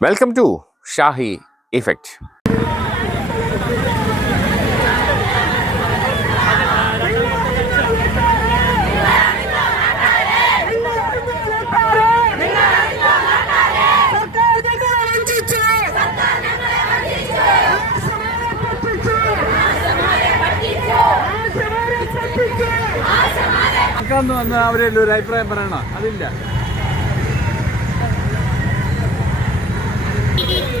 Welcome to Shahi effect വന്ന് അവരെല്ലാം ഒരു അഭിപ്രായം പറയണോ അതില്ല Thank you.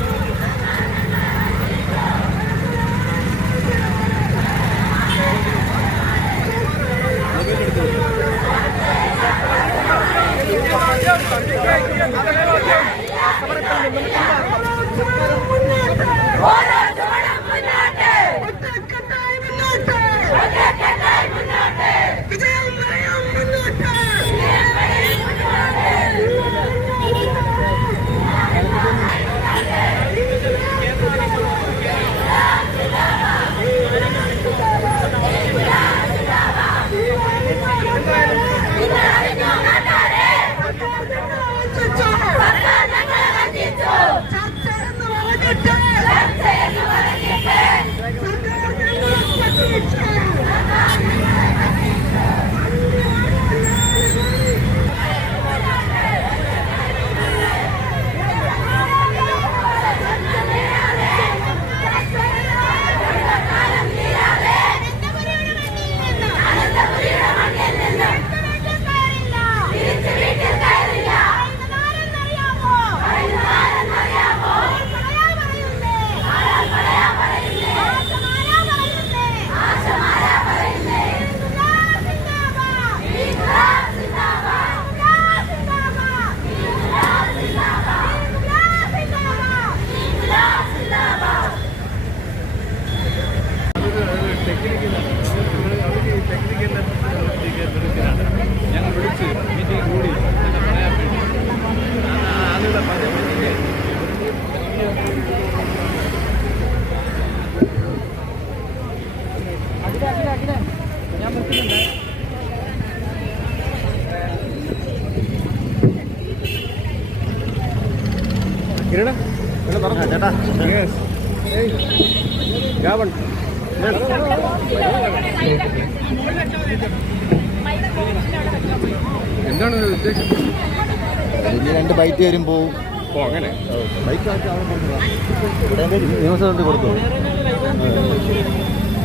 ചേട്ടാ എന്താണ് രണ്ട് ബൈറ്റ് വരും പോവും. ഓ അങ്ങനെ. ന്യൂസ് കൊണ്ട് കൊടുത്തു?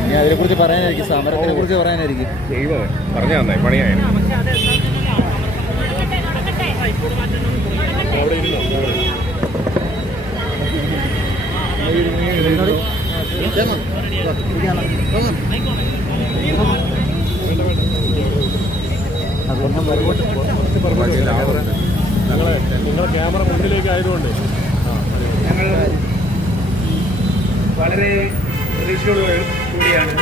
ഇനി അതിനെക്കുറിച്ച് പറയാനായിരിക്കും സമരത്തിനെ കുറിച്ച് പറയാനായിരിക്കും. ദൈവമേ പറഞ്ഞു തന്നെ പണിയായിരുന്നു വളരെ പ്രതീക്ഷയോട് കൂടിയാണ്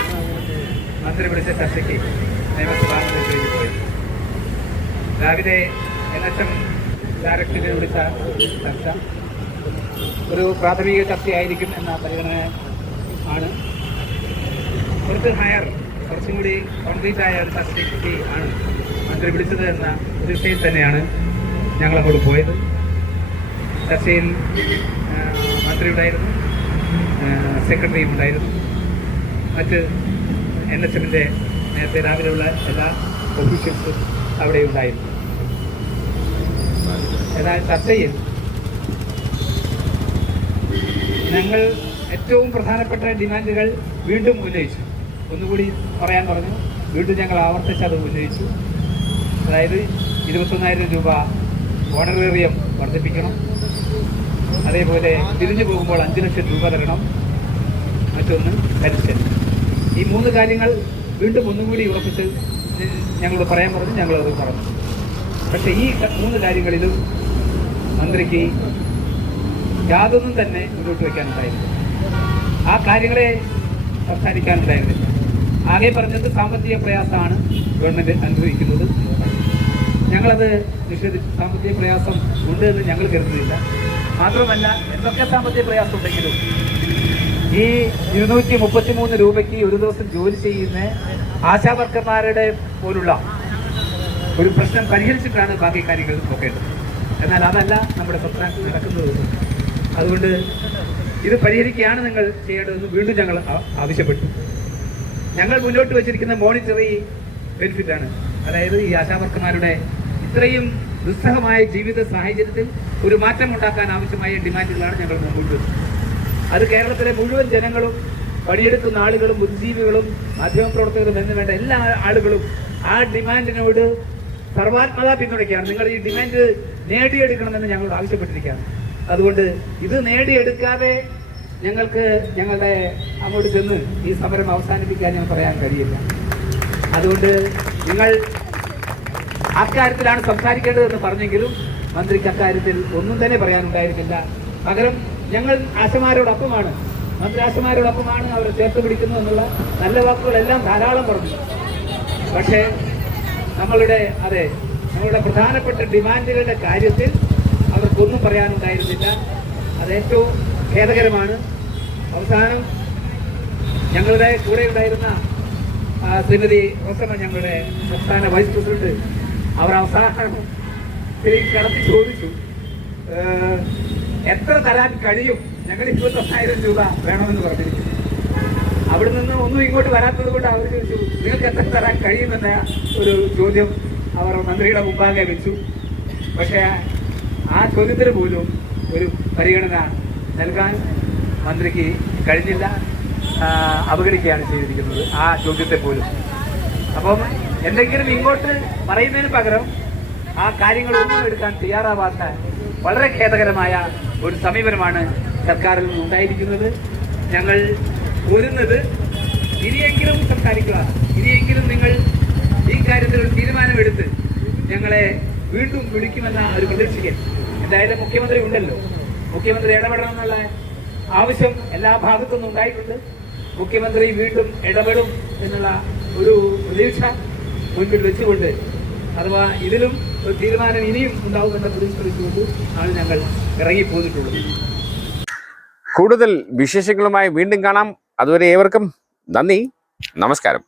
മന്ത്രി വിളിച്ച ചർച്ചയ്ക്ക് നിയമസഭാ രാവിലെ എൻ എസ് എം ഡയറക്ടറെ വിളിച്ച ചർച്ച ഒരു പ്രാഥമിക ചർച്ചയായിരിക്കും എന്ന പരിഗണന ആണ്. കുറച്ച് ഹയർ കുറച്ചും കൂടി കോൺക്രീറ്റ് ആയ ഒരു സർട്ടിഫിക്കറ്റ് ആണ് മന്ത്രി വിളിച്ചത് എന്ന പ്രതീക്ഷയിൽ തന്നെയാണ് ഞങ്ങളങ്ങോട്ട് പോയത്. ചർച്ചയിൽ മന്ത്രി ഉണ്ടായിരുന്നു സെക്രട്ടറിയും ഉണ്ടായിരുന്നു. മറ്റ് എൻ എച്ച് എമ്മിന്റെ നേരത്തെ രാവിലെയുള്ള എല്ലാ ഒഫീഷ്യൽസും അവിടെ ഉണ്ടായിരുന്നു. എന്നാൽ ചർച്ചയിൽ ഞങ്ങൾ ഏറ്റവും പ്രധാനപ്പെട്ട ഡിമാൻഡുകൾ വീണ്ടും ഉന്നയിച്ചു. ഒന്നുകൂടി പറയാൻ പറഞ്ഞു. വീണ്ടും ഞങ്ങൾ ആവർത്തിച്ച് അത് ഉന്നയിച്ചു. അതായത് ഇരുപത്തൊന്നായിരം രൂപ ഓണറേറിയം വർദ്ധിപ്പിക്കണം. അതേപോലെ തിരിഞ്ഞു പോകുമ്പോൾ അഞ്ച് ലക്ഷം രൂപ തരണം. മറ്റൊന്ന് പെൻഷൻ. ഈ മൂന്ന് കാര്യങ്ങൾ വീണ്ടും ഒന്നുകൂടി ഉറപ്പിച്ച് ഞങ്ങളോട് പറയാൻ പറഞ്ഞു. ഞങ്ങളത് പറഞ്ഞു. പക്ഷേ ഈ മൂന്ന് കാര്യങ്ങളിലും മന്ത്രിക്ക് യാതൊന്നും തന്നെ മുന്നോട്ട് വയ്ക്കാനുണ്ടായിരുന്നില്ല ആ കാര്യങ്ങളെ സംസാരിക്കാനുണ്ടായിരുന്നില്ല ആകെ പറഞ്ഞത് സാമ്പത്തിക പ്രയാസമാണ് ഗവൺമെന്റ് അനുഭവിക്കുന്നത്. ഞങ്ങളത് നിഷേധിച്ചു. സാമ്പത്തിക പ്രയാസം ഉണ്ട് എന്ന് ഞങ്ങൾ കരുതുന്നില്ല. മാത്രമല്ല എന്തൊക്കെ സാമ്പത്തിക പ്രയാസം ഉണ്ടെങ്കിലും ഈ ഇരുന്നൂറ്റി മുപ്പത്തി മൂന്ന് രൂപയ്ക്ക് ഒരു ദിവസം ജോലി ചെയ്യുന്ന ആശാ വർക്കർമാരുടെ പോലുള്ള ഒരു പ്രശ്നം പരിഹരിച്ചിട്ടാണ് ബാക്കി കാര്യങ്ങൾ നോക്കേണ്ടത്. എന്നാൽ അതല്ല നമ്മുടെ സംസ്ഥാനത്ത് നടക്കുന്നത്. അതുകൊണ്ട് ഇത് പരിഹരിക്കുകയാണ് നിങ്ങൾ ചെയ്യേണ്ടതെന്ന് വീണ്ടും ഞങ്ങൾ ആവശ്യപ്പെട്ടു. ഞങ്ങൾ മുന്നോട്ട് വെച്ചിരിക്കുന്ന മോണിറ്ററി ബെനിഫിറ്റാണ് അതായത് ഈ ആശാവർക്കന്മാരുടെ ഇത്രയും ദുസ്സഹമായ ജീവിത സാഹചര്യത്തിൽ ഒരു മാറ്റം ഉണ്ടാക്കാൻ ആവശ്യമായ ഡിമാൻഡുകളാണ് ഞങ്ങൾ മുമ്പോട്ട് വെച്ചത് അത് കേരളത്തിലെ മുഴുവൻ ജനങ്ങളും പണിയെടുക്കുന്ന ആളുകളും ബുദ്ധിജീവികളും മാധ്യമപ്രവർത്തകരും എന്ന് വേണ്ട എല്ലാ ആളുകളും ആ ഡിമാൻഡിനോട് സർവാത്മത പിന്തുണയ്ക്കുകയാണ്. നിങ്ങൾ ഈ ഡിമാൻഡ് നേടിയെടുക്കണമെന്ന് ഞങ്ങൾ ആവശ്യപ്പെട്ടിരിക്കുകയാണ്. അതുകൊണ്ട് ഇത് നേടിയെടുക്കാതെ ഞങ്ങൾക്ക് ഞങ്ങളുടെ അങ്ങോട്ട് ചെന്ന് ഈ സമരം അവസാനിപ്പിക്കാൻ ഞാൻ പറയാൻ കഴിയില്ല. അതുകൊണ്ട് നിങ്ങൾ അക്കാര്യത്തിലാണ് സംസാരിക്കേണ്ടതെന്ന് പറഞ്ഞെങ്കിലും മന്ത്രിക്ക് അക്കാര്യത്തിൽ ഒന്നും തന്നെ പറയാനുണ്ടായിരുന്നില്ല പകരം ഞങ്ങൾ ആശമാരോടൊപ്പമാണ്. മന്ത്രി ആശമാരോടൊപ്പമാണ് അവരെ ചേർത്ത് പിടിക്കുന്നു എന്നുള്ള നല്ല വാക്കുകളെല്ലാം ധാരാളം പറഞ്ഞു. പക്ഷേ നമ്മളുടെ അതെ നമ്മളുടെ പ്രധാനപ്പെട്ട ഡിമാൻഡുകളുടെ കാര്യത്തിൽ അവർക്കൊന്നും പറയാനുണ്ടായിരുന്നില്ല. അത് ഏറ്റവും ഖേദകരമാണ്. അവസാനം ഞങ്ങളുടെ കൂടെ ഉണ്ടായിരുന്ന ശ്രീമതി റോസമ്മ ഞങ്ങളുടെ സംസ്ഥാന വൈസ് പ്രസിഡന്റ് അവർ അവസാനം കടത്തി ചോദിച്ചു എത്ര തരാൻ കഴിയും? ഞങ്ങൾ ഇരുപത്തൊന്നായിരം രൂപ വേണമെന്ന് പറഞ്ഞിരിക്കുന്നു. അവിടെ നിന്ന് ഒന്നും ഇങ്ങോട്ട് വരാത്തത് കൊണ്ട് അവർ ചോദിച്ചു നിങ്ങൾക്ക് എത്ര തരാൻ കഴിയുമെന്ന ഒരു ചോദ്യം അവർ മന്ത്രിയുടെ മുമ്പാകെ വെച്ചു. പക്ഷേ ആ ചോദ്യത്തിന് പോലും ഒരു പരിഗണന നൽകാൻ മന്ത്രിക്ക് കഴിഞ്ഞില്ല അവഗണിക്കുകയാണ് ചെയ്തിരിക്കുന്നത് ആ ചോദ്യത്തെ പോലും. അപ്പം എന്തെങ്കിലും ഇങ്ങോട്ട് പറയുന്നതിന് പകരം ആ കാര്യങ്ങളൊന്നും എടുക്കാൻ തയ്യാറാവാത്ത വളരെ ഖേദകരമായ ഒരു സമീപനമാണ് സർക്കാരിൽ നിന്ന് ഉണ്ടായിരിക്കുന്നത്. ഞങ്ങൾ ഒരുന്നത് ഇനിയെങ്കിലും സംസാരിക്കുക. ഇനിയെങ്കിലും നിങ്ങൾ ഈ കാര്യത്തിൽ ഒരു തീരുമാനമെടുത്ത് ഞങ്ങളെ വീണ്ടും വിളിക്കുമെന്ന ഒരു പ്രതീക്ഷയ്ക്ക് എന്തായാലും മുഖ്യമന്ത്രി ഉണ്ടല്ലോ. മുഖ്യമന്ത്രി ഇടപെടണം എന്നുള്ള ആവശ്യം എല്ലാ ഭാഗത്തുനിന്നും ഉണ്ടായിട്ടുണ്ട്. മുഖ്യമന്ത്രി വീണ്ടും ഇടപെടും എന്നുള്ള ഒരു പ്രതീക്ഷ മുൻപിൽ വെച്ചുകൊണ്ട് അഥവാ ഇതിലും ഒരു തീരുമാനം ഇനിയും ഉണ്ടാവുമെന്ന പ്രതീക്ഷ വെച്ചുകൊണ്ട് ആണ് ഞങ്ങൾ ഇറങ്ങിപ്പോന്നിട്ടുള്ളത്. കൂടുതൽ വിശേഷങ്ങളുമായി വീണ്ടും കാണാം. അതുവരെ ഏവർക്കും നന്ദി. നമസ്കാരം.